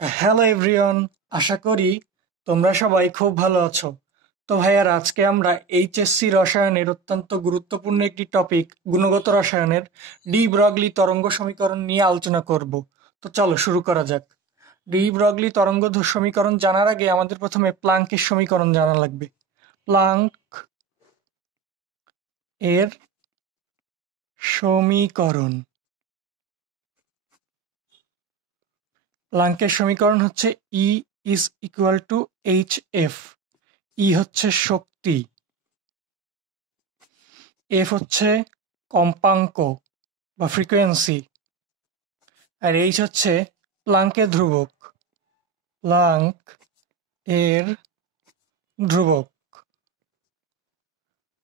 Hello everyone, আশা করি তোমরা সবাই খুব ভালো আছো। তো ভাইয়ার, আজকে আমরা এইচএসসি রসায়নের অত্যন্ত গুরুত্বপূর্ণ একটি টপিক, গুণগত রসায়নের ডি ব্রগলি তরঙ্গ সমীকরণ নিয়ে আলোচনা করব। তো চলো শুরু করা যাক। ডি ব্রগলি তরঙ্গ সমীকরণ জানার আগে আমাদের প্রথমে প্লাঙ্কের সমীকরণ জানা লাগবে। প্লাঙ্ক এর সমীকরণ প্লাঙ্কের সমীকরণ হচ্ছে E is equal to H F. E হচ্ছে শক্তি, এফ হচ্ছে কম্পাঙ্ক বা ফ্রিকোয়েন্সি, আর এইচ হচ্ছে প্লাঙ্কের ধ্রুবক। প্লাঙ্ক এর ধ্রুবক।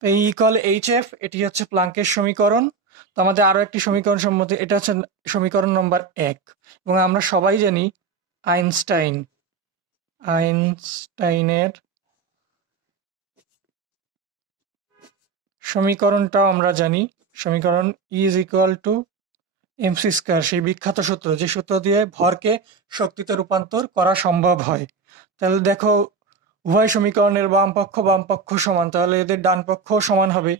এই ইকুয়াল এইচ এফ, এটি হচ্ছে প্লাঙ্কের সমীকরণ। তো আমাদের আরো একটি সমীকরণ সম্বন্ধে, এটা হচ্ছে সমীকরণ নম্বর 1, এবং আমরা সবাই জানি আইনস্টাইনের সমীকরণটাও আমরা জানি। সমীকরণ E is equal to m c square, সেই বিখ্যাত সূত্র, যে সূত্র দিয়ে ভরকে শক্তিতে রূপান্তর করা সম্ভব হয়। তাহলে দেখো, উভয় সমীকরণের বাম পক্ষ সমান, তাহলে এদের ডান পক্ষ সমান হবে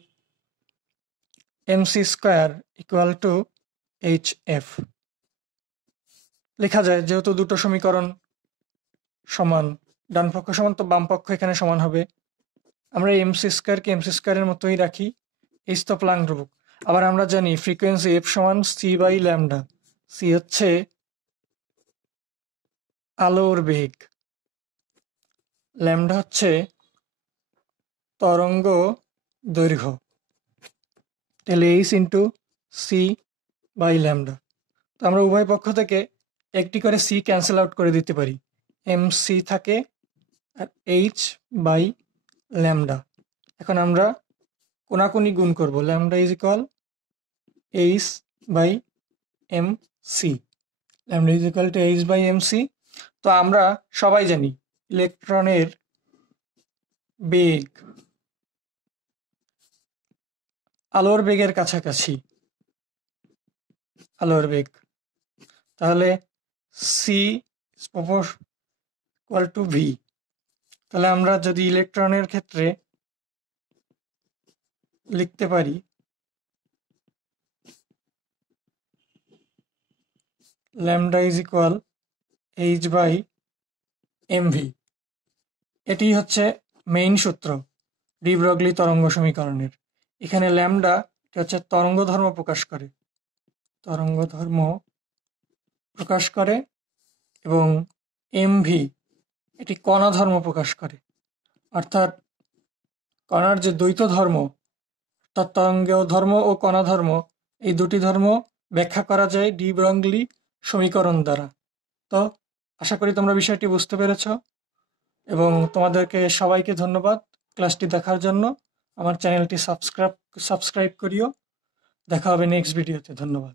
MC square equal to H F. লেখা যায়, যেহেতু দুটো সমীকরণ সমান, ডান পক্ষ সমান, তো বাম পক্ষ এখানে সমান হবে। আমরা এমসি স্কয়ারকে এমসি স্কয়ারের মতোই রাখি। এইচ তো প্লাঙ্ক ধ্রুবক। আবার আমরা জানি ফ্রিকোয়েন্সি এফ সমান সি বাই ল্যামডা। সি হচ্ছে আলোর বেগ, ল্যামডা হচ্ছে তরঙ্গ দৈর্ঘ্য। তাহলে H into C by lambda. তো আমরা উভয় পক্ষ থেকে একটি করে সি ক্যান্সেল আউট করে দিতে পারি। এম সি থাকে আর এইচ বাই ল্যামডা। এখন আমরা কোনাকুনি গুণ করব। Lambda is equal H by M C. Lambda is equal to H by M C. তো আমরা সবাই জানি ইলেকট্রনের বেগ আলোর বেগের কাছাকাছি। আলোর বেগ, তাহলে সি ইকুয়াল টু ভি। তাহলে আমরা যদি ইলেকট্রনের ক্ষেত্রে লিখতে পারি lambda is equal H by MV. এটি হচ্ছে মেইন সূত্র ডি ব্রগলি তরঙ্গ সমীকরণের। এখানে ল্যামডা হচ্ছে তরঙ্গ ধর্ম প্রকাশ করে, তরঙ্গ ধর্ম প্রকাশ করে, এবং এমভি এটি কণা ধর্ম প্রকাশ করে। অর্থাৎ কণার যে দ্বৈত ধর্ম, অর্থাৎ তরঙ্গেয় ধর্ম ও কণা ধর্ম, এই দুটি ধর্ম ব্যাখ্যা করা যায় ডি ব্রগলি সমীকরণ দ্বারা। তো আশা করি তোমরা বিষয়টি বুঝতে পেরেছ, এবং তোমাদেরকে সবাইকে ধন্যবাদ ক্লাসটি দেখার জন্য। আমার চ্যানেলটি সাবস্ক্রাইব করিও। দেখা হবে নেক্সট ভিডিওতে। ধন্যবাদ।